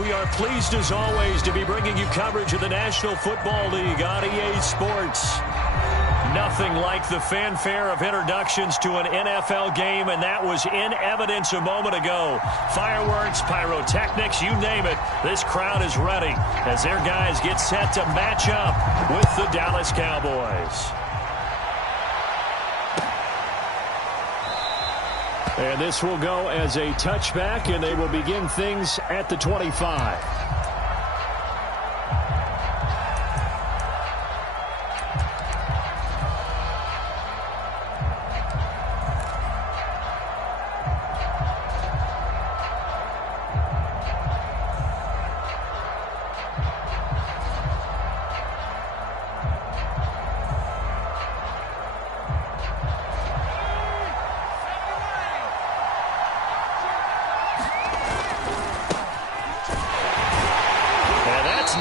We are pleased as always to be bringing you coverage of the National Football League on EA Sports. Nothing like the fanfare of introductions to an NFL game, and that was in evidence a moment ago. Fireworks, pyrotechnics, you name it. This crowd is ready as their guys get set to match up with the Dallas Cowboys. And this will go as a touchback, and they will begin things at the 25.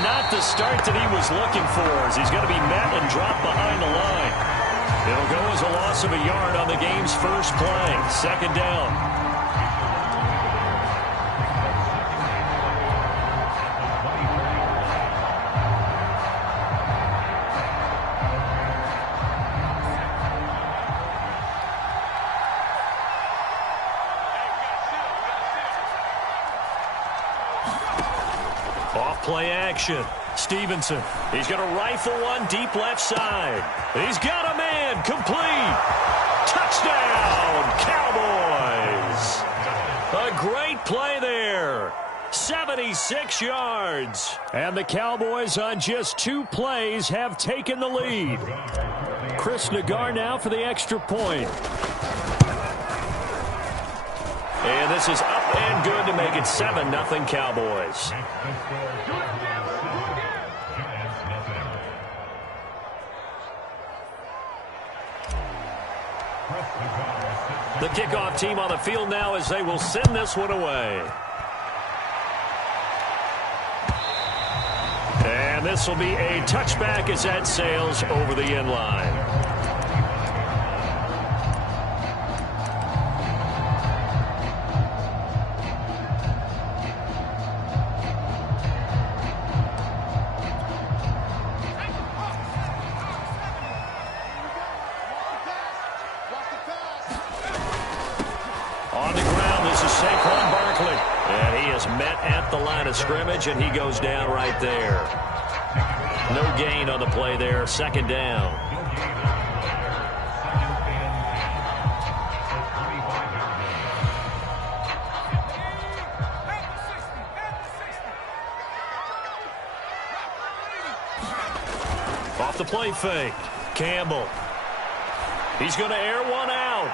Not the start that he was looking for, as he's going to be met and dropped behind the line. It'll go as a loss of a yard on the game's first play. Second down. Play action. Stevenson. He's going to rifle one deep left side. He's got a man. Complete. Touchdown, Cowboys. A great play there. 76 yards. And the Cowboys on just 2 plays have taken the lead. Chris Nagar now for the extra point. And this is up and good to make it 7-0 Cowboys. The kickoff team on the field now as they will send this one away. And this will be a touchback as that sails over the end line. Scrimmage, and he goes down right there. No gain on the play there. Second down. Off the play fake. Campbell. He's going to air one out.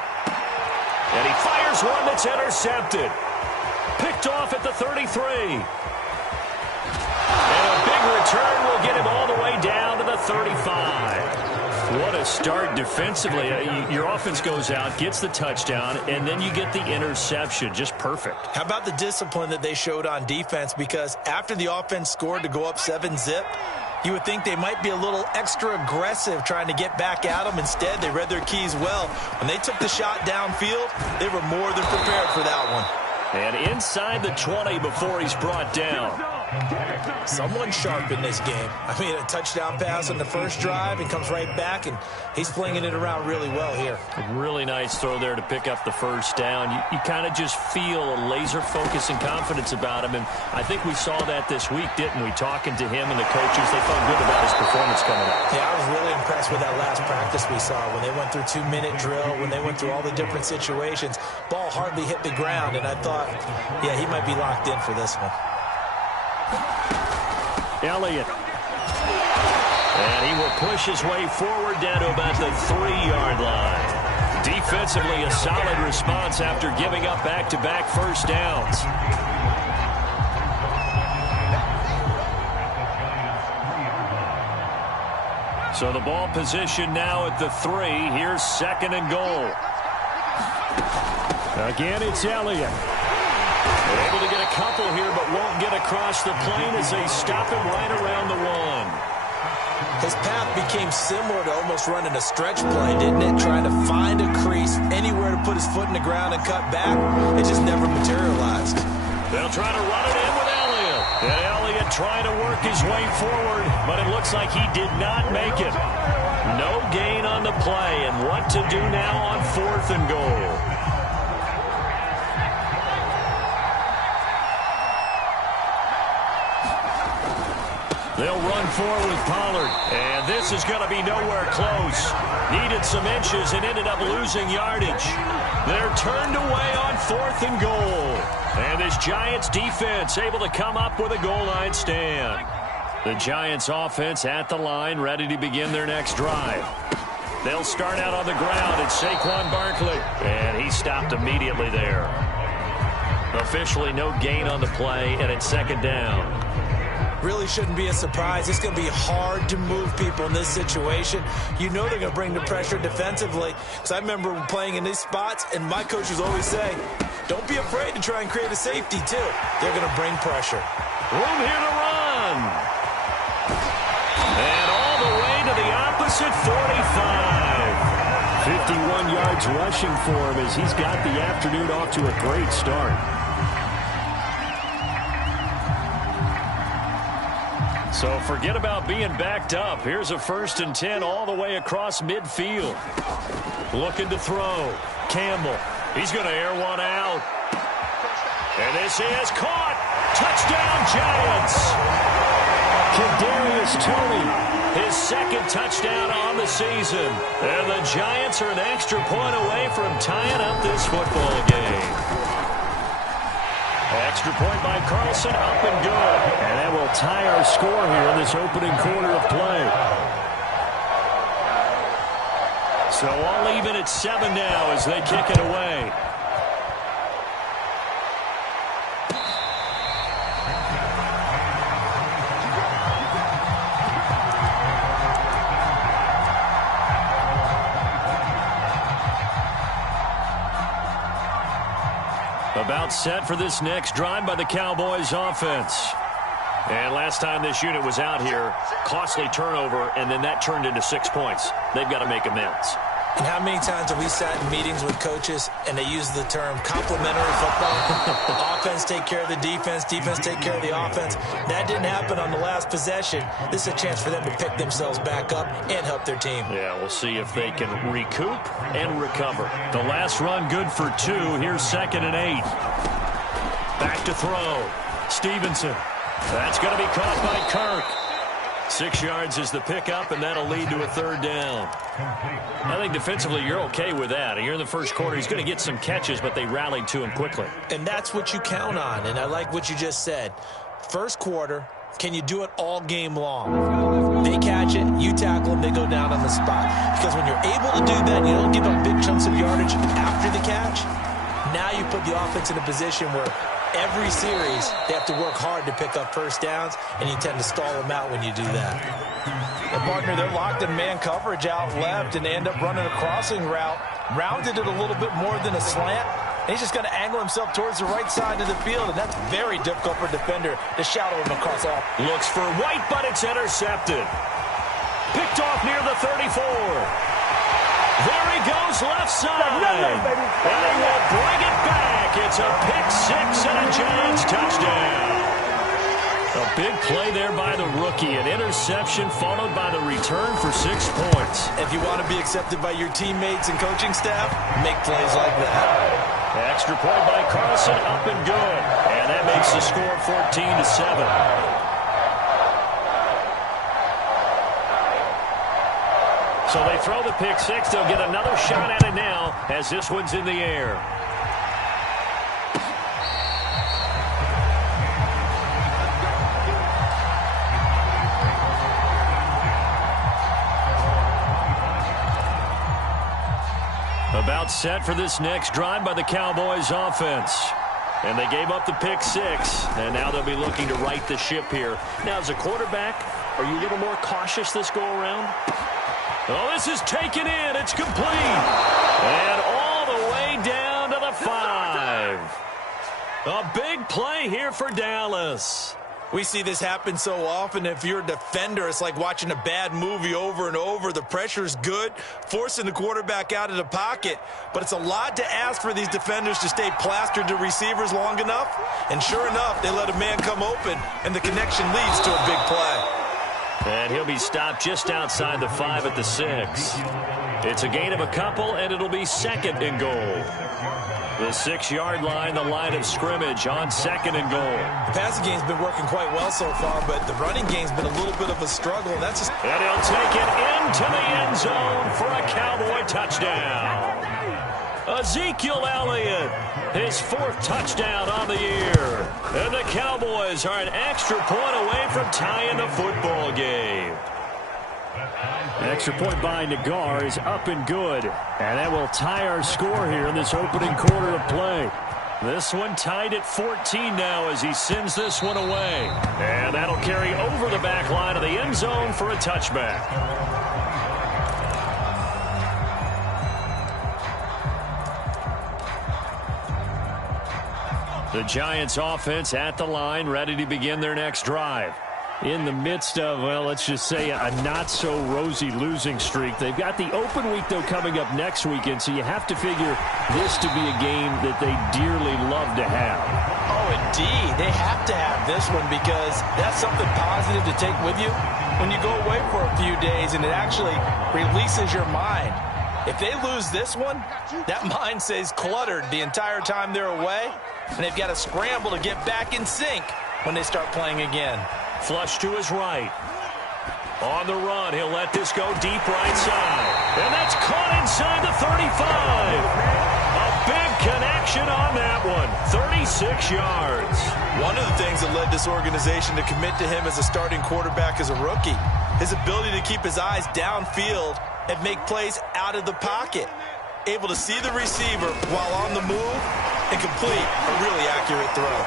And he fires one that's intercepted. Picked off at the 33. And a big return will get him all the way down to the 35. What a start defensively. Your offense goes out, gets the touchdown, and then you get the interception. Just perfect. How about the discipline that they showed on defense? Because after the offense scored to go up 7-zip, you would think they might be a little extra aggressive trying to get back at them. Instead, they read their keys well. When they took the shot downfield, they were more than prepared for that one. And inside the 20 before he's brought down. Someone sharp in this game. I mean, a touchdown pass on the first drive and comes right back, and he's flinging it around really well here. A really nice throw there to pick up the first down. You kind of just feel a laser focus and confidence about him, and I think we saw that this week, didn't we? Talking to him and the coaches, they felt good about his performance coming up. Yeah, I was really impressed with that last practice we saw when they went through 2-minute drill, when they went through all the different situations. Ball hardly hit the ground, and I thought, yeah, he might be locked in for this one. Elliott. And he will push his way forward down to about the 3-yard line. Defensively, a solid response after giving up back-to-back first downs. So the ball position now at the 3. Here's second and goal. Again, it's Elliott. Able to get a couple here, but won't get across the plane as they stop him right around the 1. His path became similar to almost running a stretch play, didn't it? Trying to find a crease, anywhere to put his foot in the ground and cut back. It just never materialized. They'll try to run it in with Elliott. trying to work his way forward, but it looks like he did not make it. No gain on the play, and what to do now on 4th and goal. They'll run forward with Pollard, and this is going to be nowhere close. Needed some inches and ended up losing yardage. They're turned away on 4th and goal. And this Giants defense able to come up with a goal line stand. The Giants offense at the line, ready to begin their next drive. They'll start out on the ground. It's Saquon Barkley, and he stopped immediately there. Officially no gain on the play, and it's 2nd down. Really shouldn't be a surprise. It's going to be hard to move people in this situation. You know they're going to bring the pressure defensively. Because I remember playing in these spots, and my coaches always say, don't be afraid to try and create a safety, too. They're going to bring pressure. Room here to run. And all the way to the opposite 45. 51 yards rushing for him as he's got the afternoon off to a great start. So forget about being backed up. Here's a 1st and 10 all the way across midfield. Looking to throw. Campbell. He's going to air one out. And this is caught. Touchdown, Giants. Kadarius Toney, his 2nd touchdown on the season. And the Giants are an extra point away from tying up this football game. Extra point by Carlson, up and good. And that will tie our score here in this opening quarter of play. So all even at 7 now as they kick it away. About set for this next drive by the Cowboys offense. And last time this unit was out here, costly turnover, and then that turned into 6 points. They've got to make amends. And how many times have we sat in meetings with coaches and they use the term complementary football? Offense take care of the defense, defense take care of the offense. That didn't happen on the last possession. This is a chance for them to pick themselves back up and help their team. Yeah, we'll see if they can recoup and recover. The last run good for 2. Here's 2nd and 8. Back to throw. Stevenson. That's going to be caught by Kirk. 6 yards is the pickup, and that'll lead to a 3rd down. I think defensively you're okay with that. Here in the first quarter, he's going to get some catches, but they rallied to him quickly. And that's what you count on, and I like what you just said. First quarter, can you do it all game long? They catch it, you tackle them, they go down on the spot. Because when you're able to do that, you don't give up big chunks of yardage after the catch. Now you put the offense in a position where every series, they have to work hard to pick up 1st downs, and you tend to stall them out when you do that. And, partner, they're locked in man coverage out left, and they end up running a crossing route. Rounded it a little bit more than a slant. And he's just going to angle himself towards the right side of the field, and that's very difficult for a defender to shadow him across all. Looks for White, but it's intercepted. Picked off near the 34. There he goes, left side. And they will bring it back. It's a pick 6 and a Giants touchdown. A big play there by the rookie. An interception followed by the return for 6 points. If you want to be accepted by your teammates and coaching staff, make plays like that. Extra point by Carlson, up and good. And that makes the score 14-7. So they throw the pick 6. They'll get another shot at it now as this one's in the air. About set for this next drive by the Cowboys offense. And they gave up the pick 6. And now they'll be looking to right the ship here. Now, as a quarterback, are you a little more cautious this go-around? Oh, this is taken in. It's complete. And all the way down to the 5. A big play here for Dallas. We see this happen so often. If you're a defender, it's like watching a bad movie over and over. The pressure's good, forcing the quarterback out of the pocket. But it's a lot to ask for these defenders to stay plastered to receivers long enough. And sure enough, they let a man come open, and the connection leads to a big play. And he'll be stopped just outside the 5 at the 6. It's a gain of a couple, and it'll be 2nd and goal. The 6-yard line, the line of scrimmage on 2nd and goal. The passing game's been working quite well so far, but the running game's been a little bit of a struggle. And he'll take it into the end zone for a Cowboy touchdown. Ezekiel Elliott, his 4th touchdown on the year. And the Cowboys are an extra point away from tying the football game. Extra point by Nagar is up and good. And that will tie our score here in this opening quarter of play. This one tied at 14 now as he sends this one away. And that'll carry over the back line of the end zone for a touchback. The Giants offense at the line, ready to begin their next drive. In the midst of, well, let's just say a not-so-rosy losing streak. They've got the open week, though, coming up next weekend, so you have to figure this to be a game that they dearly love to have. Oh, indeed. They have to have this one because that's something positive to take with you when you go away for a few days, and it actually releases your mind. If they lose this one, that mind stays cluttered the entire time they're away, and they've got to scramble to get back in sync when they start playing again. Flush to his right. On the run, he'll let this go deep right side. And that's caught inside the 35. A big connection on that one. 36 yards. One of the things that led this organization to commit to him as a starting quarterback as a rookie, his ability to keep his eyes downfield and make plays out of the pocket. Able to see the receiver while on the move and complete a really accurate throw.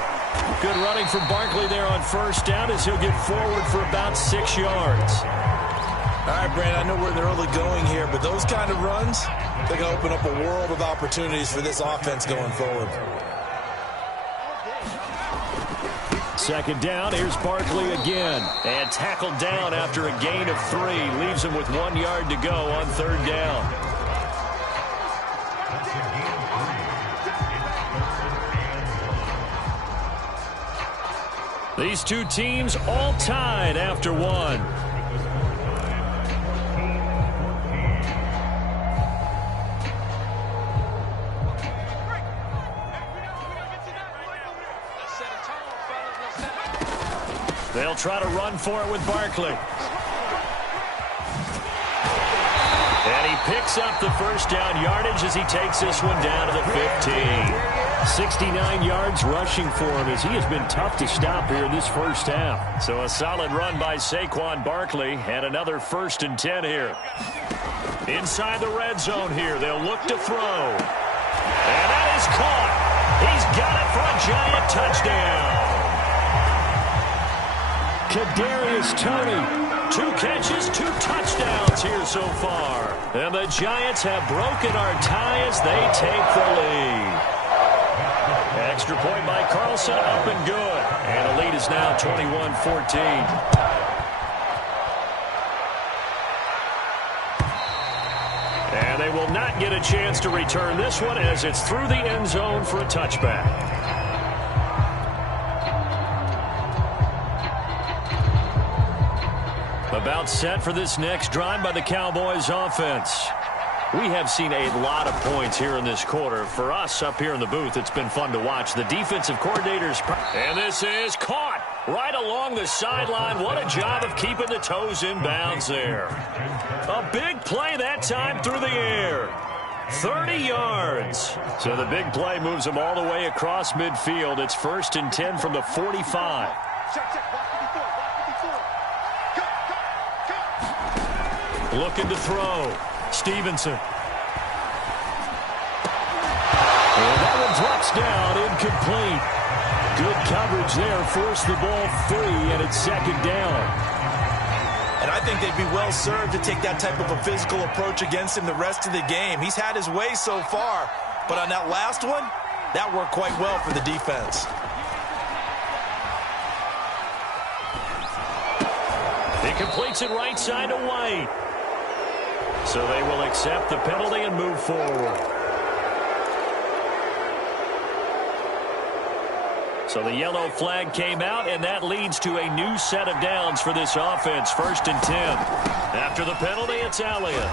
Good running from Barkley there on 1st down as he'll get forward for about 6 yards. All right, Brandon, I know we're in the early going here, but those kind of runs, they're going to open up a world of opportunities for this offense going forward. 2nd down, here's Barkley again. And tackled down after a gain of 3. Leaves him with 1 yard to go on 3rd down. These two teams all tied after 1. They'll try to run for it with Barkley. And he picks up the 1st down yardage as he takes this one down to the 15. 69 yards rushing for him as he has been tough to stop here in this 1st half. So a solid run by Saquon Barkley and another 1st and 10 here. Inside the red zone here, they'll look to throw. And that is caught. He's got it for a Giant touchdown. Kadarius Toney. 2 catches, 2 touchdowns here so far. And the Giants have broken our tie as they take the lead. Extra point by Carlson, up and good. And the lead is now 21-14. And they will not get a chance to return this one as it's through the end zone for a touchback. About set for this next drive by the Cowboys offense. We have seen a lot of points here in this quarter. For us up here in the booth, it's been fun to watch. The defensive coordinators. And this is caught right along the sideline. What a job of keeping the toes in bounds there. A big play that time through the air. 30 yards. So the big play moves them all the way across midfield. It's 1st and 10 from the 45. Looking to throw. Stevenson. And that one drops down, incomplete. Good coverage there, forced the ball free, and it's 2nd down. And I think they'd be well served to take that type of a physical approach against him the rest of the game. He's had his way so far, but on that last one, that worked quite well for the defense. He completes it right side to White. So they will accept the penalty and move forward. So the yellow flag came out, and that leads to a new set of downs for this offense. 1st and 10. After the penalty, it's Elliott.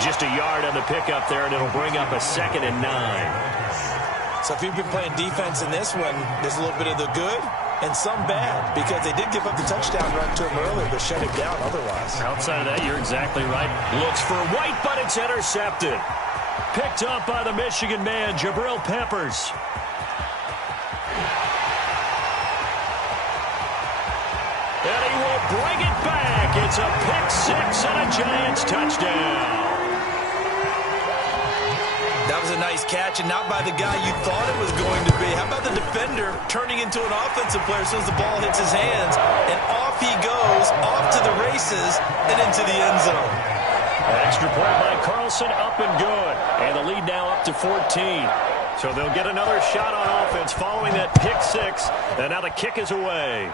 Just a yard on the pickup there, and it'll bring up a 2nd and 9. So if you've been playing defense in this one, there's a little bit of the good and some bad, because they did give up the touchdown run to him earlier, but shut him down otherwise. Outside of that, you're exactly right. Looks for White, but it's intercepted. Picked up by the Michigan man, Jabril Peppers. And he will bring it back. It's a pick 6 and a Giants touchdown. That was a nice catch, and not by the guy you thought it was going to be. How about the defender turning into an offensive player as soon as the ball hits his hands, and off he goes, off to the races, and into the end zone. Extra point by Carlson, up and good. And the lead now up to 14. So they'll get another shot on offense following that pick 6, and now the kick is away.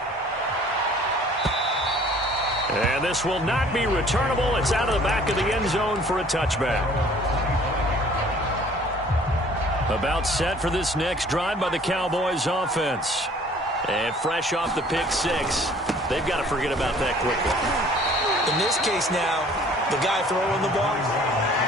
And this will not be returnable. It's out of the back of the end zone for a touchback. About set for this next drive by the Cowboys offense. And fresh off the pick 6, they've got to forget about that quickly. In this case now, the guy throwing the ball,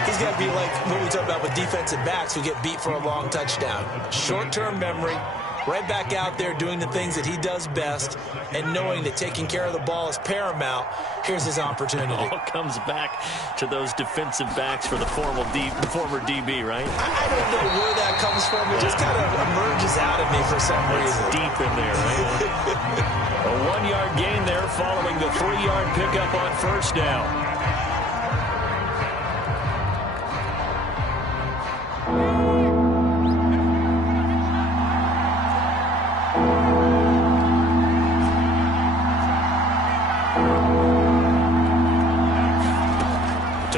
he's got to be like what we talk about with defensive backs who get beat for a long touchdown. Short-term memory, right back out there doing the things that he does best, and knowing that taking care of the ball is paramount. Here's his opportunity. It all comes back to those defensive backs for the former DB, right? I don't know where that comes from. It just kind of emerges out of me for some reason. Deep in there, right? A 1-yard gain there following the 3-yard pickup on 1st down.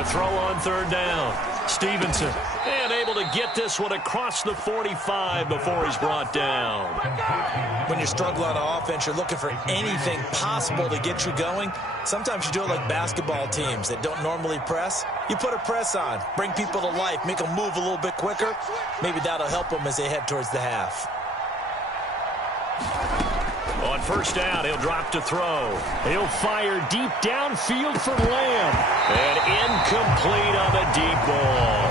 Throw on 3rd down. Stevenson, and able to get this one across the 45 before he's brought down. When you're struggling on offense, you're looking for anything possible to get you going. Sometimes you do it like basketball teams that don't normally press. You put a press on, bring people to life, make them move a little bit quicker. Maybe that'll help them as they head towards the half. On 1st down, he'll drop to throw. He'll fire deep downfield from Lamb. And incomplete on the deep ball.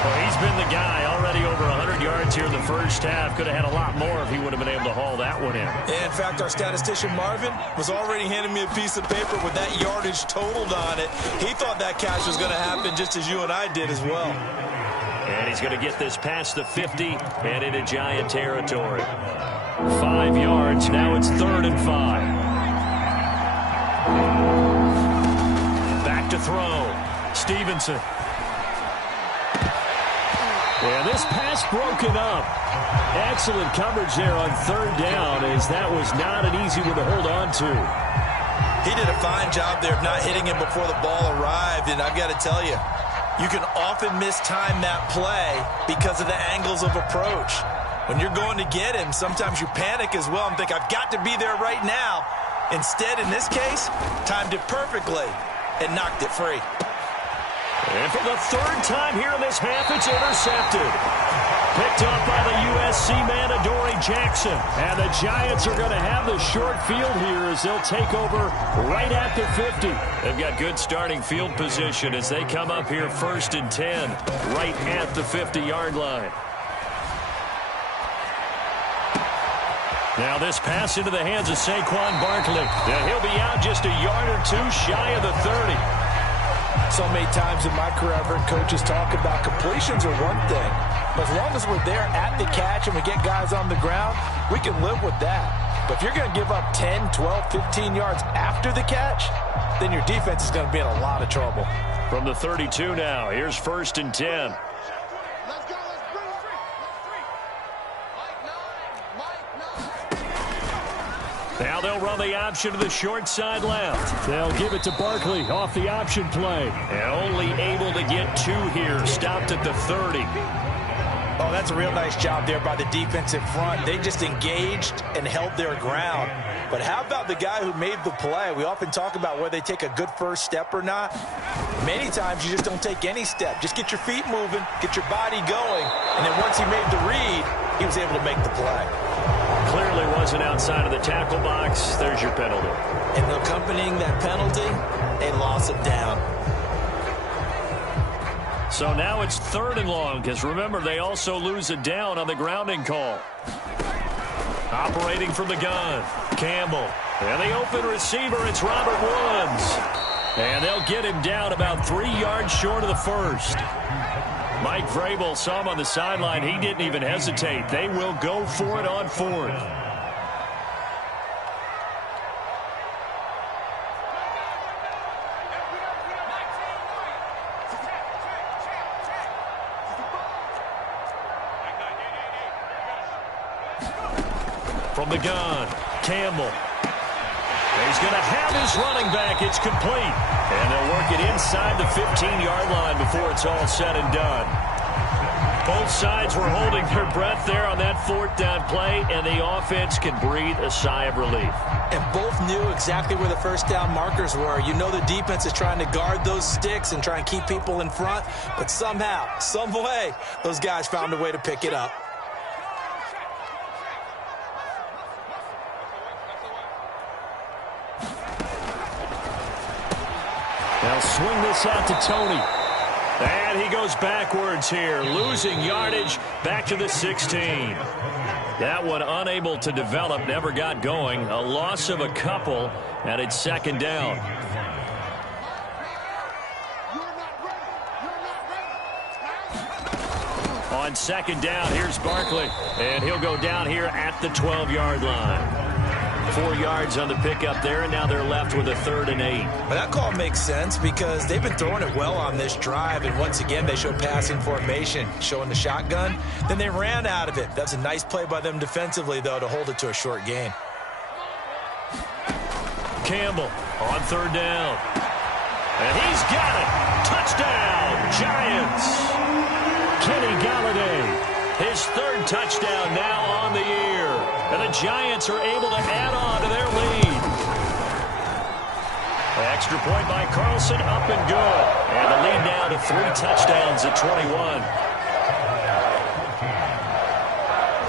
Well, he's been the guy already over 100 yards here in the 1st half. Could have had a lot more if he would have been able to haul that one in. Yeah, in fact, our statistician Marvin was already handing me a piece of paper with that yardage totaled on it. He thought that catch was going to happen just as you and I did as well. And he's going to get this past the 50 and into Giant territory. 5 yards. Now it's 3rd and 5. Back to throw. Stevenson. Yeah, this pass broken up. Excellent coverage there on 3rd down, as that was not an easy one to hold on to. He did a fine job there of not hitting him before the ball arrived, and I've got to tell you, you can often mistime that play because of the angles of approach. When you're going to get him, sometimes you panic as well and think, I've got to be there right now. Instead, in this case, timed it perfectly and knocked it free. And for the 3rd time here in this half, it's intercepted. Picked up by the USC man, Adoree Jackson. And the Giants are going to have the short field here as they'll take over right at the 50. They've got good starting field position as they come up here 1st and 10, right at the 50-yard line. Now this pass into the hands of Saquon Barkley. And he'll be out just a yard or 2 shy of the 30. So many times in my career, I've heard coaches talk about completions are one thing. But as long as we're there at the catch and we get guys on the ground, we can live with that. But if you're going to give up 10, 12, 15 yards after the catch, then your defense is going to be in a lot of trouble. From the 32 now, here's 1st and 10. Now they'll run the option to the short side left. They'll give it to Barkley off the option play. And only able to get 2 here. Stopped at the 30. Oh, Oh, that's a real nice job there by the defensive front. They just engaged and held their ground. But how about the guy who made the play? We often talk about whether they take a good first step or not. Many times you just don't take any step. Just get your feet moving, get your body going, and then once he made the read, he was able to make the play. Clearly wasn't outside of the tackle box. There's your penalty. And accompanying that penalty, a loss of down. So now it's 3rd and long, because remember, they also lose a down on the grounding call. Operating from the gun, Campbell. And the open receiver, it's Robert Woods. And they'll get him down about 3 yards short of the first. Mike Vrabel saw him on the sideline. He didn't even hesitate. They will go for it on 4th. From the gun, Campbell. He's going to have his running back. It's complete. And they'll work it inside the 15-yard line before it's all said and done. Both sides were holding their breath there on that 4th down play, and the offense can breathe a sigh of relief. And both knew exactly where the first down markers were. You know the defense is trying to guard those sticks and try and keep people in front, but somehow, some way, those guys found a way to pick it up. They'll swing this out to Tony. And he goes backwards here, losing yardage back to the 16. That one unable to develop, never got going. A loss of a couple, and it's 2nd down. On 2nd down, here's Barkley. And he'll go down here at the 12-yard line. 4 yards on the pickup there, and now they're left with a 3rd and 8. Well, that call makes sense because they've been throwing it well on this drive, and once again they show passing formation, showing the shotgun. Then they ran out of it. That's a nice play by them defensively, though, to hold it to a short gain. Campbell on 3rd down. And he's got it. Touchdown, Giants. Kenny Golladay, his 3rd touchdown now on the year. And the Giants are able to add on to their lead. Extra point by Carlson, up and good. And the lead now to 3 touchdowns at 21.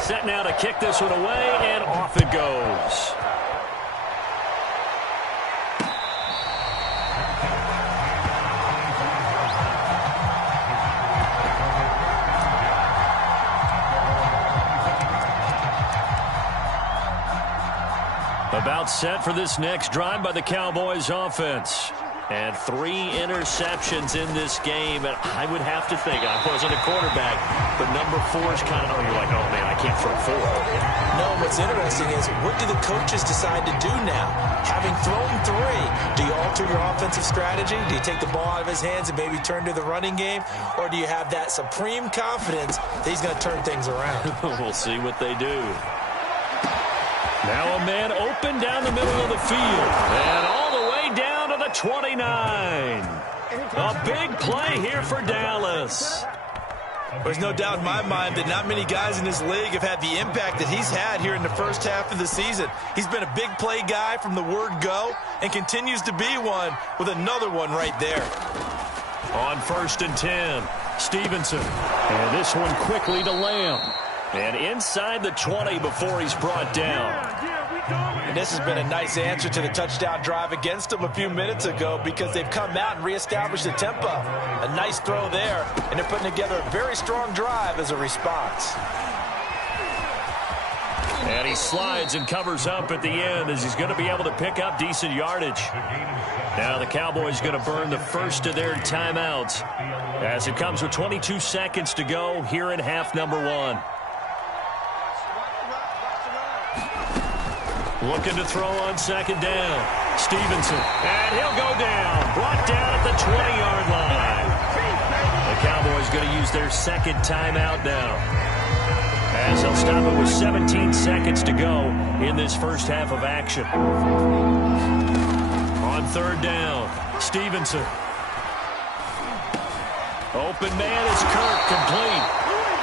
Set now to kick this one away, and off it goes. About set for this next drive by the Cowboys offense. And 3 interceptions in this game. And I would have to think, I wasn't a quarterback, but number 4 is kind of, you're like, oh, man, I can't throw 4. No, what's interesting is what do the coaches decide to do now? Having thrown 3, do you alter your offensive strategy? Do you take the ball out of his hands and maybe turn to the running game? Or do you have that supreme confidence that he's going to turn things around? We'll see what they do. Now a man open down the middle of the field. And all the way down to the 29. A big play here for Dallas. There's no doubt in my mind that not many guys in this league have had the impact that he's had here in the first half of the season. He's been a big play guy from the word go and continues to be one with another one right there. On 1st and 10, Stevenson. And this one quickly to Lamb. And inside the 20 before he's brought down. And this has been a nice answer to the touchdown drive against them a few minutes ago because they've come out and reestablished the tempo. A nice throw there, and they're putting together a very strong drive as a response. And he slides and covers up at the end as he's going to be able to pick up decent yardage. Now the Cowboys going to burn the first of their timeouts as it comes with 22 seconds to go here in half number 1. Looking to throw on 2nd down. Stevenson. And he'll go down. Brought down at the 20-yard line. The Cowboys going to use their 2nd timeout now. As they'll stop it with 17 seconds to go in this first half of action. On 3rd down, Stevenson. Open man is Kirk, complete.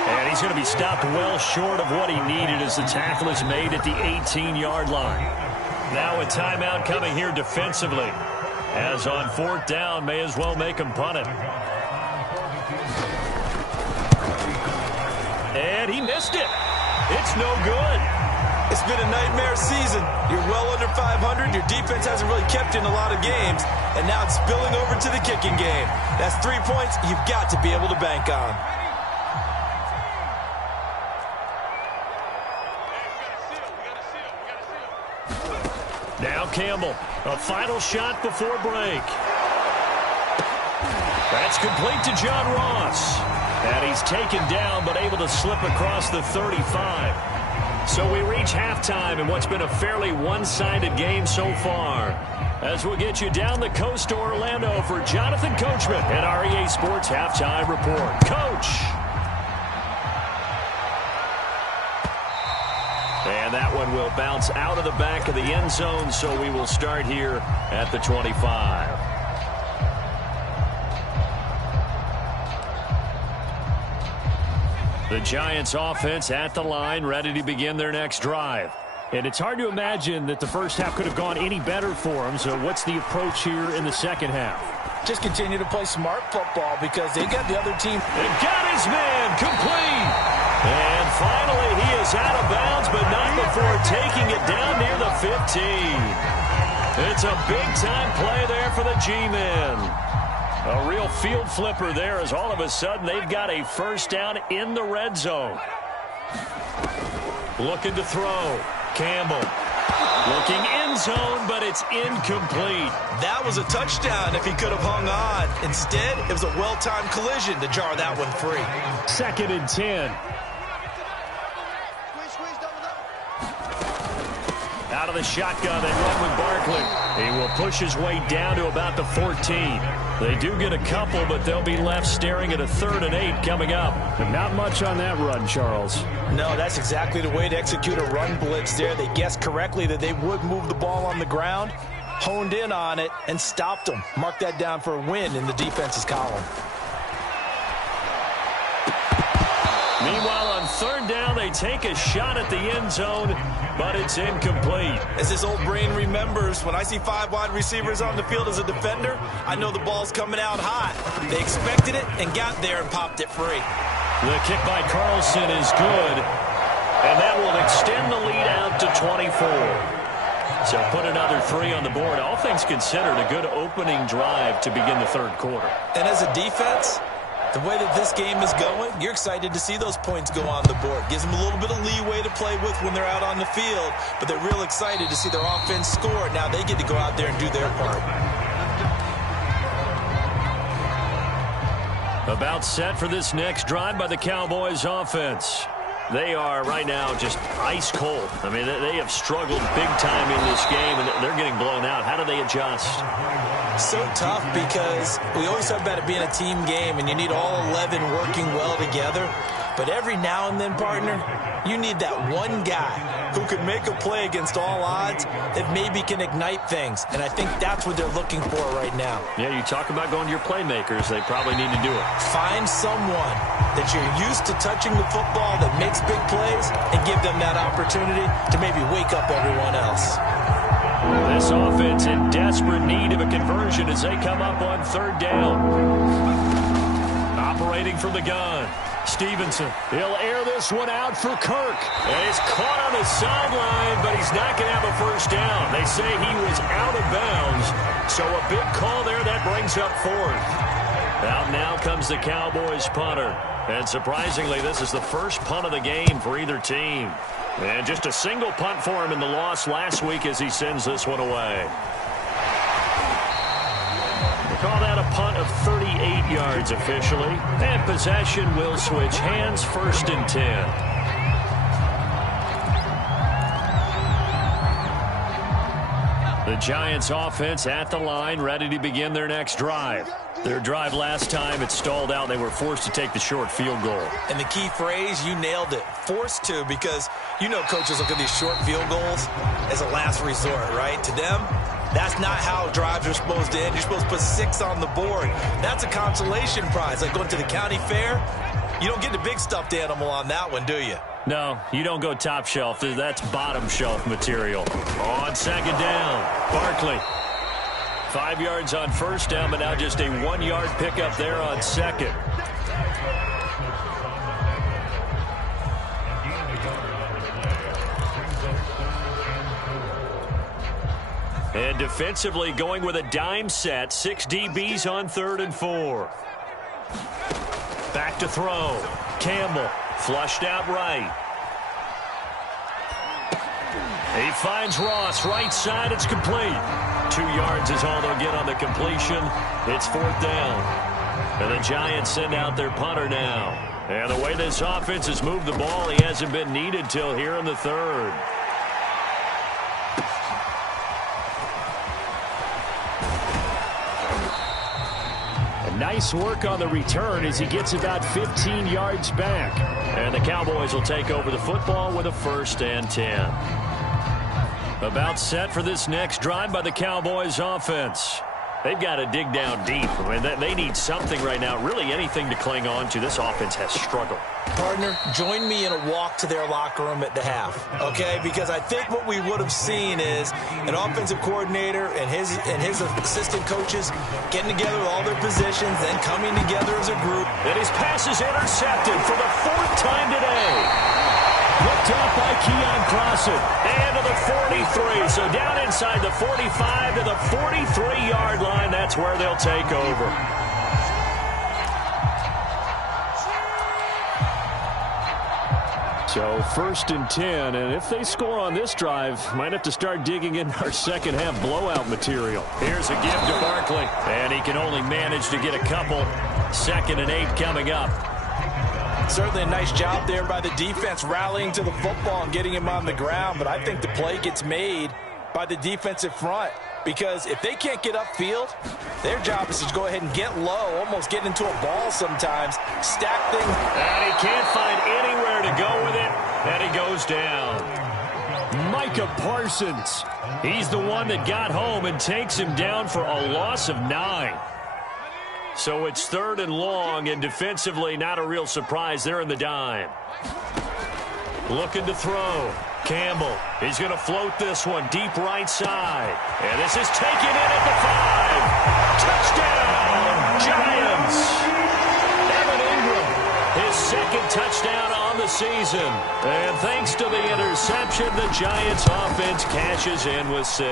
And he's going to be stopped well short of what he needed as the tackle is made at the 18-yard line. Now a timeout coming here defensively. As on 4th down, may as well make him punt it. And he missed it. It's no good. It's been a nightmare season. You're well under 500. Your defense hasn't really kept you in a lot of games. And now it's spilling over to the kicking game. That's 3 points you've got to be able to bank on. Now Campbell, a final shot before break. That's complete to John Ross. And he's taken down but able to slip across the 35. So we reach halftime in what's been a fairly one-sided game so far. As we'll get you down the coast to Orlando for Jonathan Coachman at our EA Sports Halftime Report. Coach! And that one will bounce out of the back of the end zone, so we will start here at the 25. The Giants offense at the line, ready to begin their next drive. And it's hard to imagine that the first half could have gone any better for them. So what's the approach here in the second half? Just continue to play smart football because they got the other team. They got his man complete. And finally he is out of bounds, but not before taking it down near the 15. It's a big-time play there for the G-men. A real field flipper there as all of a sudden they've got a first down in the red zone. Looking to throw. Campbell. Looking end zone, but it's incomplete. That was a touchdown if he could have hung on. Instead, it was a well-timed collision to jar that one free. 2nd and 10. Out of the shotgun, they run with Barkley. He will push his way down to about the 14. They do get a couple, but they'll be left staring at a 3rd and 8 coming up. But not much on that run, Charles. No, that's exactly the way to execute a run blitz there. They guessed correctly that they would move the ball on the ground, honed in on it, and stopped them. Mark that down for a win in the defense's column. Meanwhile, on 3rd down, they take a shot at the end zone, but it's incomplete. As this old brain remembers, when I see 5 wide receivers on the field as a defender, I know the ball's coming out hot. They expected it and got there and popped it free. The kick by Carlson is good, and that will extend the lead out to 24. So put another 3 on the board. All things considered, a good opening drive to begin the 3rd quarter. And as a defense, the way that this game is going, you're excited to see those points go on the board. Gives them a little bit of leeway to play with when they're out on the field, but they're real excited to see their offense score. Now they get to go out there and do their part. About set for this next drive by the Cowboys offense. They are right now just ice cold. I mean, they have struggled big time in this game, and they're getting blown out. How do they adjust? So tough because we always talk about it being a team game, and you need all 11 working well together. But every now and then, partner, you need that one guy who could make a play against all odds that maybe can ignite things. And I think that's what they're looking for right now. Yeah, you talk about going to your playmakers. They probably need to do it. Find someone that you're used to touching the football that makes big plays and give them that opportunity to maybe wake up everyone else. This offense in desperate need of a conversion as they come up on 3rd down. Operating from the gun. Stevenson, he'll air this one out for Kirk. And he's caught on the sideline, but he's not going to have a first down. They say he was out of bounds, so a big call there that brings up 4th. Out now comes the Cowboys punter. And surprisingly, this is the first punt of the game for either team. And just a single punt for him in the loss last week as he sends this one away. Call that a punt of 38 yards officially. And possession will switch hands, 1st and 10. The Giants offense at the line, ready to begin their next drive. Their drive last time, it stalled out. They were forced to take the short field goal. And the key phrase, you nailed it, forced to, because you know coaches look at these short field goals as a last resort, right? To them, that's not how drives are supposed to end. You're supposed to put 6 on the board. That's a consolation prize, like going to the county fair. You don't get the big stuffed animal on that one, do you? No, you don't go top shelf. That's bottom shelf material. On second down, Barkley. 5 yards on first down, but now just a 1-yard pickup there on second. And defensively going with a dime set. 6 DBs on 3rd and 4. Back to throw. Campbell flushed out right. He finds Ross right side. It's complete. 2 yards is all they'll get on the completion. It's 4th down. And the Giants send out their punter now. And the way this offense has moved the ball, he hasn't been needed till here in the 3rd. Nice work on the return as he gets about 15 yards back. And the Cowboys will take over the football with a 1st and 10. About set for this next drive by the Cowboys offense. They've got to dig down deep. I mean, they need something right now, really anything to cling on to. This offense has struggled. Partner, join me in a walk to their locker room at the half, okay? Because I think what we would have seen is an offensive coordinator and his assistant coaches getting together with all their positions, then coming together as a group. And his pass is intercepted for the 4th time today. Looked off by Keon Crossen. And to the 43. So down inside the 45 to the 43-yard line. That's where they'll take over. So 1st and 10. And if they score on this drive, might have to start digging in our second half blowout material. Here's a give to Barkley. And he can only manage to get a couple. 2nd and 8 coming up. Certainly a nice job there by the defense rallying to the football and getting him on the ground. But I think the play gets made by the defensive front. Because if they can't get upfield, their job is to go ahead and get low, almost get into a ball sometimes, stack things. And he can't find anywhere to go with it, and he goes down. Micah Parsons. He's the one that got home and takes him down for a loss of 9. So it's 3rd and long, and defensively not a real surprise. They're in the dime. Looking to throw. Campbell, he's going to float this one deep right side. And this is taken in at the 5. Touchdown, Giants. Evan Ingram, his 2nd touchdown on the season. And thanks to the interception, the Giants offense cashes in with 6.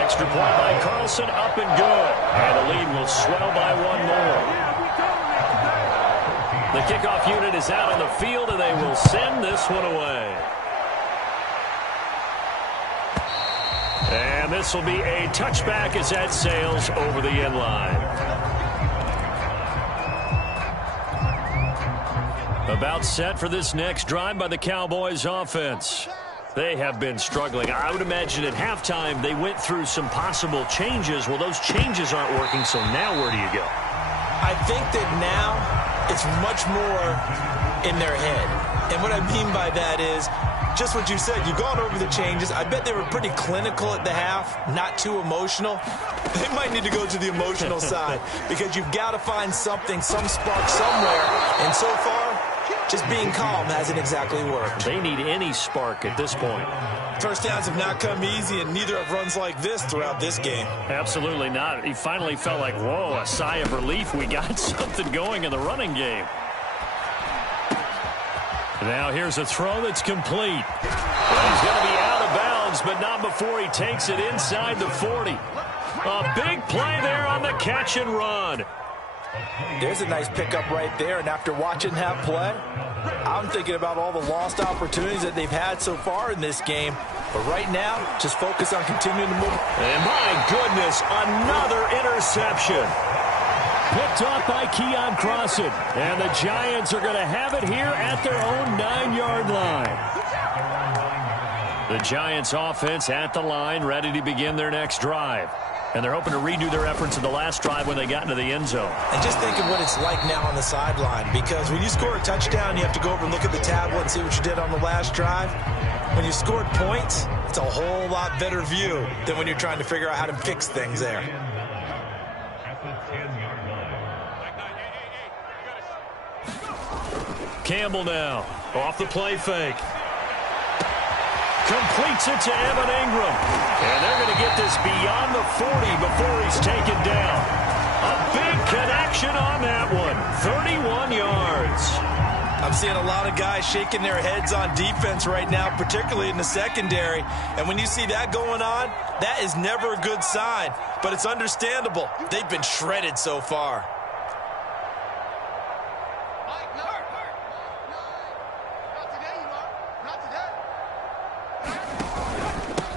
Extra point by Carlson, up and good. And the lead will swell by 1 more. The kickoff unit is out on the field, and they will send this one away. And this will be a touchback as that sails over the end line. About set for this next drive by the Cowboys offense. They have been struggling. I would imagine at halftime they went through some possible changes. Well, those changes aren't working, so now where do you go? I think that now it's much more in their head. And what I mean by that is just what you said. You've gone over the changes. I bet they were pretty clinical at the half, not too emotional. They might need to go to the emotional side because you've got to find something, some spark somewhere. And so far, just being calm hasn't exactly worked. They need any spark at this point. First downs have not come easy, and neither have runs like this throughout this game. Absolutely not. He finally felt like, whoa, a sigh of relief. We got something going in the running game. Now here's a throw that's complete. Well, he's going to be out of bounds, but not before he takes it inside the 40. A big play there on the catch and run. There's a nice pickup right there, and after watching that play, I'm thinking about all the lost opportunities that they've had so far in this game. But right now, just focus on continuing to move. And my goodness, another interception. Picked off by Keon Crossen. And the Giants are going to have it here at their own 9-yard line. The Giants offense at the line, ready to begin their next drive. And they're hoping to redo their efforts in the last drive when they got into the end zone. And just think of what it's like now on the sideline, because when you score a touchdown, you have to go over and look at the tablet and see what you did on the last drive. When you scored points, it's a whole lot better view than when you're trying to figure out how to fix things there. Campbell now. Off the play fake. Completes it to Evan Ingram. And they're going to get this beyond the 40 before he's taken down. A big connection on that one. 31 yards. I'm seeing a lot of guys shaking their heads on defense right now, particularly in the secondary. And when you see that going on, that is never a good sign. But it's understandable. They've been shredded so far.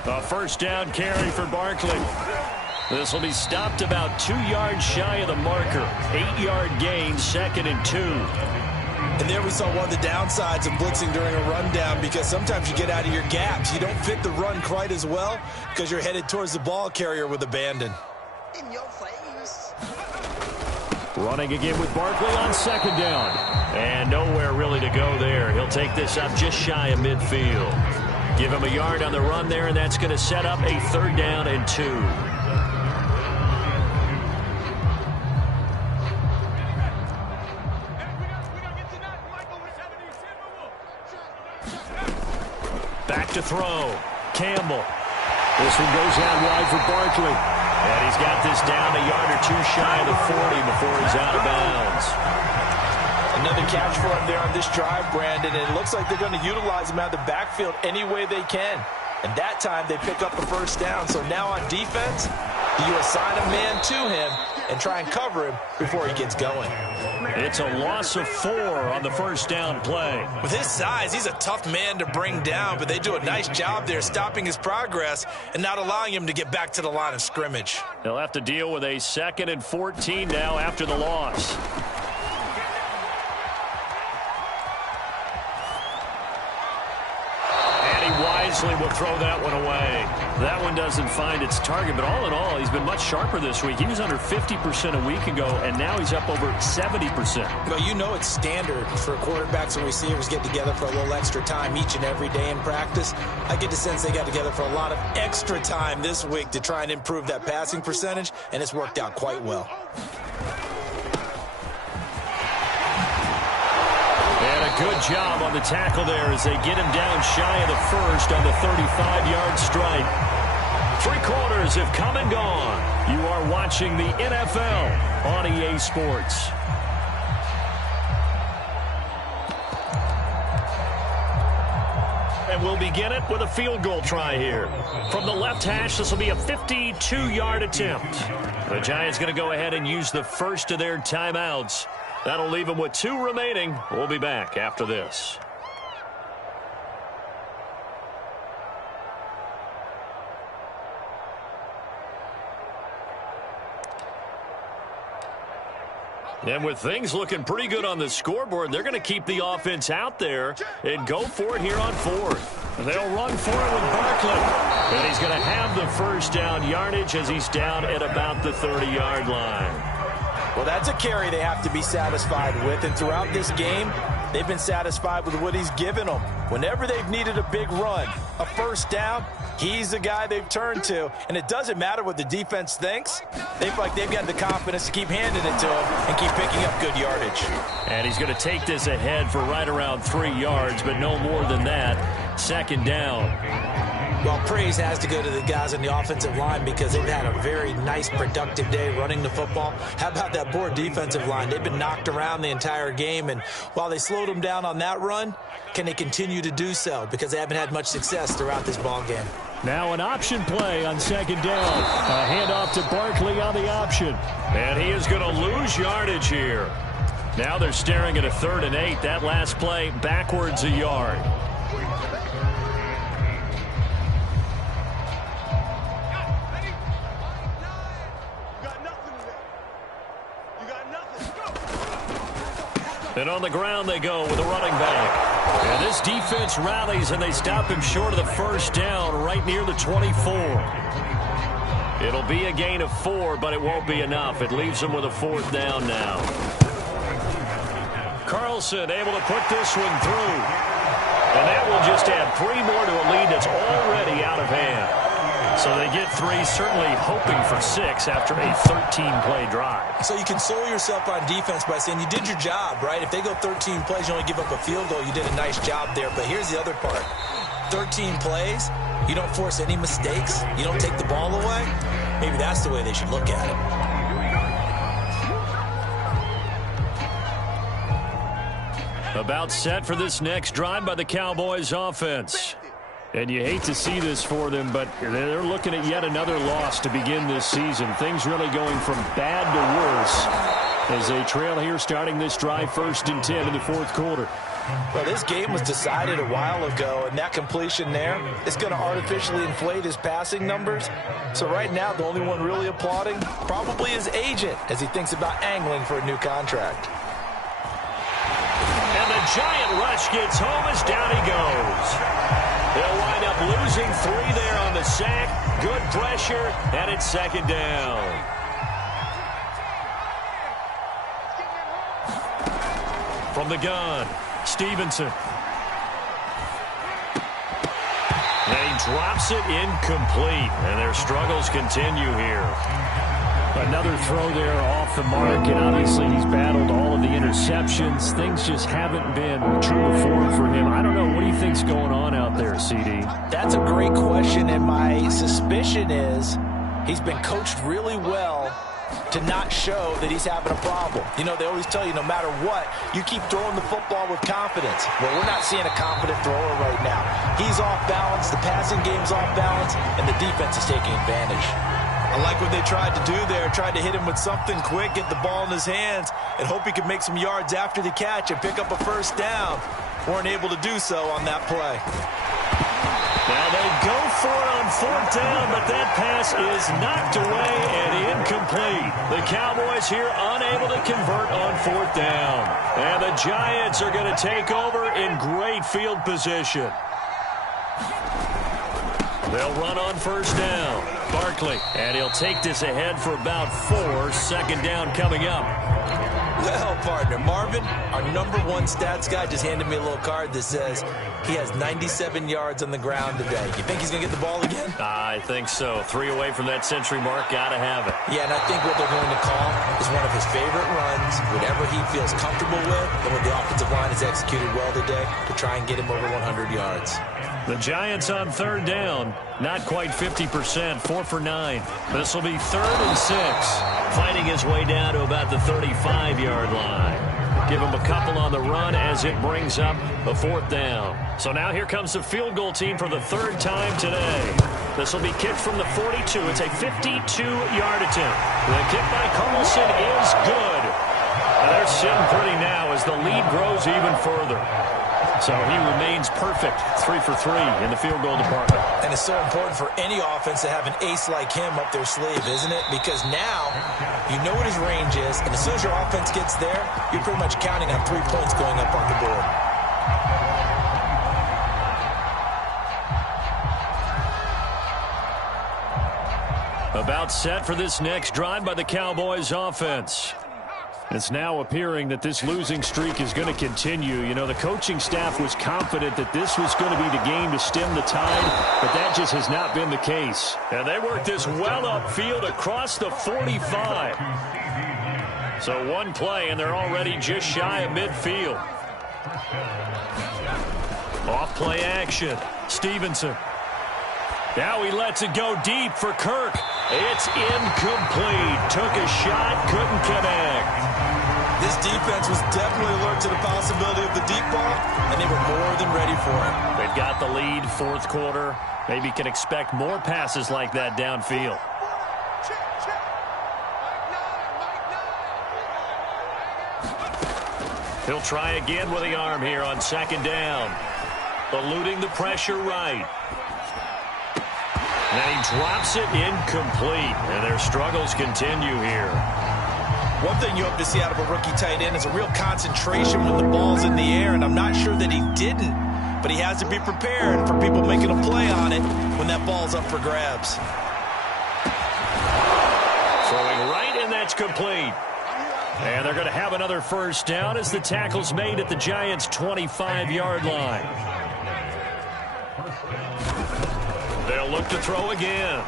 A first down carry for Barkley. This will be stopped about 2 yards shy of the marker. 8-yard gain, 2nd and 2. And there we saw one of the downsides of blitzing during a rundown, because sometimes you get out of your gaps. You don't fit the run quite as well because you're headed towards the ball carrier with abandon. In your face. Running again with Barkley on 2nd down. And nowhere really to go there. He'll take this up just shy of midfield. Give him a yard on the run there, and that's going to set up a 3rd down and 2. Back to throw. Campbell. This one goes out wide for Barkley. And he's got this down a yard or 2 shy of the 40 before he's out of bounds. Another catch for him there on this drive, Brandon, and it looks like they're going to utilize him out of the backfield any way they can. And that time they pick up a first down. So now on defense, do you assign a man to him and try and cover him before he gets going? It's a loss of 4 on the first down play. With his size, he's a tough man to bring down, but they do a nice job there stopping his progress and not allowing him to get back to the line of scrimmage. They'll have to deal with a 2nd and 14 now after the loss. Wisely will throw that one away. That one doesn't find its target, but all in all, he's been much sharper this week. He was under 50% a week ago, and now he's up over 70%. Well, you know it's standard for quarterbacks and receivers get together for a little extra time each and every day in practice. I get the sense they got together for a lot of extra time this week to try and improve that passing percentage, and it's worked out quite well. Good job on the tackle there as they get him down shy of the first on the 35-yard strike. 3 quarters have come and gone. You are watching the NFL on EA Sports. And we'll begin it with a field goal try here. From the left hash, this will be a 52-yard attempt. The Giants going to go ahead and use the first of their timeouts. That'll leave them with 2 remaining. We'll be back after this. And with things looking pretty good on the scoreboard, they're going to keep the offense out there and go for it here on 4th. They'll run for it with Barkley. And he's going to have the first down yardage as he's down at about the 30-yard line. Well, that's a carry they have to be satisfied with, and throughout this game, they've been satisfied with what he's given them. Whenever they've needed a big run, a first down, he's the guy they've turned to, and it doesn't matter what the defense thinks. They feel like they've got the confidence to keep handing it to him and keep picking up good yardage. And he's going to take this ahead for right around 3 yards, but no more than that. 2nd down. Well, praise has to go to the guys on the offensive line because they've had a very nice, productive day running the football. How about that poor defensive line? They've been knocked around the entire game, and while they slowed them down on that run, can they continue to do so? Because they haven't had much success throughout this ball game. Now an option play on 2nd down. A handoff to Barkley on the option. And he is going to lose yardage here. Now they're staring at a 3rd and 8. That last play backwards a yard. And on the ground they go with a running back. And this defense rallies, and they stop him short of the first down right near the 24. It'll be a gain of 4, but it won't be enough. It leaves them with a 4th down now. Carlson able to put this one through. And that will just add 3 more to a lead that's already out of hand. So they get 3, certainly hoping for 6 after a 13-play drive. So you console yourself on defense by saying you did your job, right? If they go 13 plays, you only give up a field goal, you did a nice job there. But here's the other part. 13 plays, you don't force any mistakes, you don't take the ball away. Maybe that's the way they should look at it. About set for this next drive by the Cowboys offense. And you hate to see this for them, but they're looking at yet another loss to begin this season. Things really going from bad to worse as they trail here starting this drive 1st and 10 in the 4th quarter. Well, this game was decided a while ago, and that completion there is going to artificially inflate his passing numbers. So right now, the only one really applauding probably his agent as he thinks about angling for a new contract. And the giant rush gets home as down he goes. They'll wind up losing 3 there on the sack. Good pressure, and it's 2nd down. From the gun, Stevenson. And he drops it incomplete, and their struggles continue here. Another throw there off the mark, and obviously he's battled all of the interceptions. Things just haven't been true to form for him. I don't know. What do you think's going on out there, CD? That's a great question, and my suspicion is he's been coached really well to not show that he's having a problem. You know, they always tell you no matter what, you keep throwing the football with confidence. Well, we're not seeing a confident thrower right now. He's off balance, the passing game's off balance, and the defense is taking advantage. I like what they tried to do there, tried to hit him with something quick, get the ball in his hands, and hope he could make some yards after the catch and pick up a 1st down. Weren't able to do so on that play. Now they go for it on 4th down, but that pass is knocked away and incomplete. The Cowboys here unable to convert on 4th down. And the Giants are going to take over in great field position. They'll run on 1st down. Barkley, and he'll take this ahead for about 4. 2nd down coming up. Well, partner, Marvin, our #1 stats guy, just handed me a little card that says he has 97 yards on the ground today. You think he's going to get the ball again? I think so. 3 away from that century mark. Got to have it. Yeah, and I think what they're going to call is one of his favorite runs, whatever he feels comfortable with, and what the offensive line has executed well today to try and get him over 100 yards. The Giants on 3rd down. Not quite 50%. 4 for 9. This will be 3rd and 6. Fighting his way down to about the 35-yard line. Give him a couple on the run as it brings up a 4th down. So now here comes the field goal team for the 3rd time today. This will be kicked from the 42. It's a 52-yard attempt. The kick by Carlson is good. And they're sitting pretty now as the lead grows even further. So he remains perfect, 3 for 3 in the field goal department. And it's so important for any offense to have an ace like him up their sleeve, isn't it? Because now you know what his range is, and as soon as your offense gets there, you're pretty much counting on 3 points going up on the board. About set for this next drive by the Cowboys offense. It's now appearing that this losing streak is going to continue. You know, the coaching staff was confident that this was going to be the game to stem the tide, but that just has not been the case. And they worked this well upfield across the 45. So 1 play, and they're already just shy of midfield. Off play action. Stevenson. Now he lets it go deep for Kirk. It's incomplete. Took a shot, couldn't connect. This defense was definitely alert to the possibility of the deep ball, and they were more than ready for it. They've got the lead, 4th quarter. Maybe can expect more passes like that downfield. He'll try again with the arm here on 2nd down. Eluding the pressure right. And he drops it incomplete, and their struggles continue here. One thing you hope to see out of a rookie tight end is a real concentration when the ball's in the air, and I'm not sure that he didn't, but he has to be prepared for people making a play on it when that ball's up for grabs. Throwing right, and that's complete. And they're going to have another 1st down as the tackle's made at the Giants' 25-yard line. They'll look to throw again.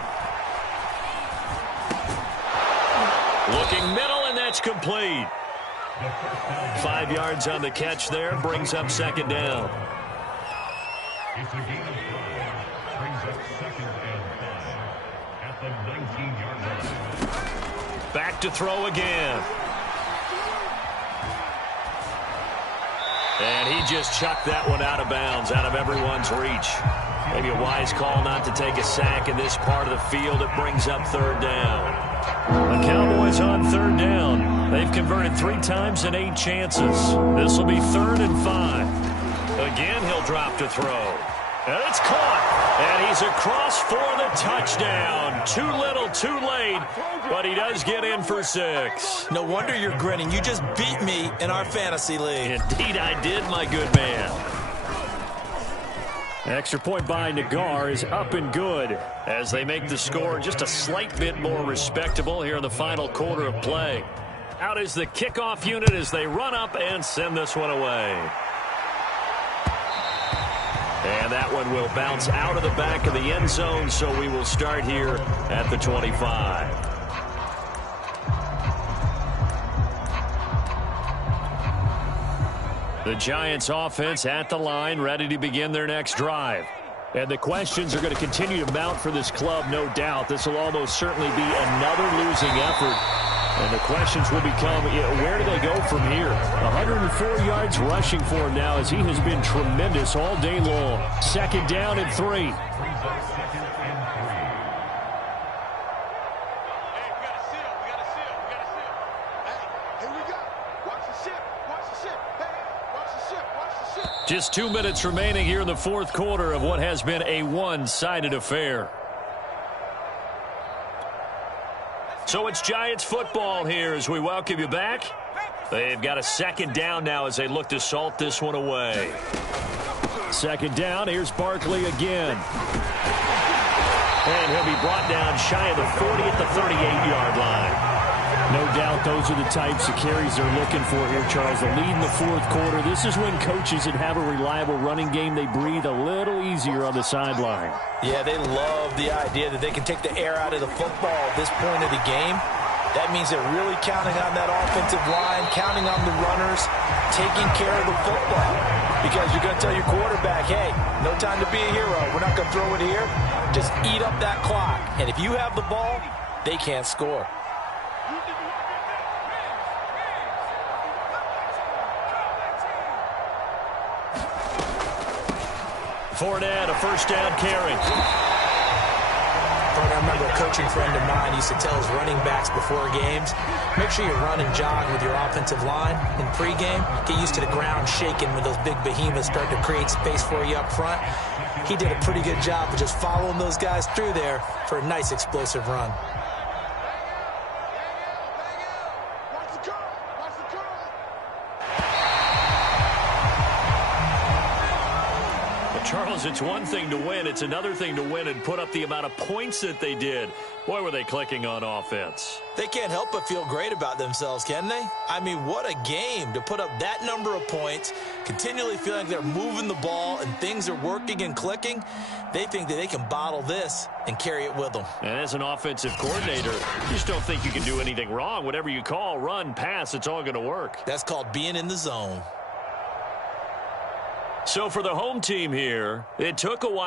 Looking middle, and that's complete. 5 yards on the catch there, brings up second down. It's a gain of 5. Brings up second and 5 at the 19-yard line. Back to throw again. And he just chucked that one out of bounds, out of everyone's reach. Maybe a wise call not to take a sack in this part of the field. It brings up third down. The Cowboys on third down. They've converted 3 times in 8 chances. This will be 3rd and 5. Again, he'll drop to throw. And it's caught. And he's across for the touchdown. Too little, too late. But he does get in for 6. No wonder you're grinning. You just beat me in our fantasy league. Indeed I did, my good man. Extra point by Nagar is up and good As they make the score just a slight bit more respectable here in the final quarter of play. Out is the kickoff unit as they run up and send this one away. And that one will bounce out of the back of the end zone, so we will start here at the 25. The Giants offense at the line, ready to begin their next drive. And the questions are going to continue to mount for this club, no doubt. This will almost certainly be another losing effort. And the questions will become, where do they go from here? 104 yards rushing for him now as he has been tremendous all day long. 2nd down and 3. Just 2 minutes remaining here in the 4th quarter of what has been a one-sided affair. So it's Giants football here as we welcome you back. They've got a 2nd down now as they look to salt this one away. 2nd down, here's Barkley again. And he'll be brought down shy of the 40 at the 38-yard line. No doubt those are the types of carries they're looking for here, Charles. The lead in the 4th quarter. This is when coaches that have a reliable running game, they breathe a little easier on the sideline. Yeah, they love the idea that they can take the air out of the football at this point of the game. That means they're really counting on that offensive line, counting on the runners, taking care of the football. Because you're going to tell your quarterback, hey, no time to be a hero. We're not going to throw it here. Just eat up that clock. And if you have the ball, they can't score. Fournette, a 1st down carry. I remember a coaching friend of mine used to tell his running backs before games, make sure you run and jog with your offensive line in pregame. Get used to the ground shaking when those big behemoths start to create space for you up front. He did a pretty good job of just following those guys through there for a nice explosive run. Charles, it's one thing to win. It's another thing to win and put up the amount of points that they did. Boy, were they clicking on offense. They can't help but feel great about themselves, can they? I mean, what a game to put up that number of points, continually feeling like they're moving the ball and things are working and clicking. They think that they can bottle this and carry it with them. And as an offensive coordinator, you just don't think you can do anything wrong. Whatever you call, run, pass, it's all going to work. That's called being in the zone. So for the home team here, it took a while.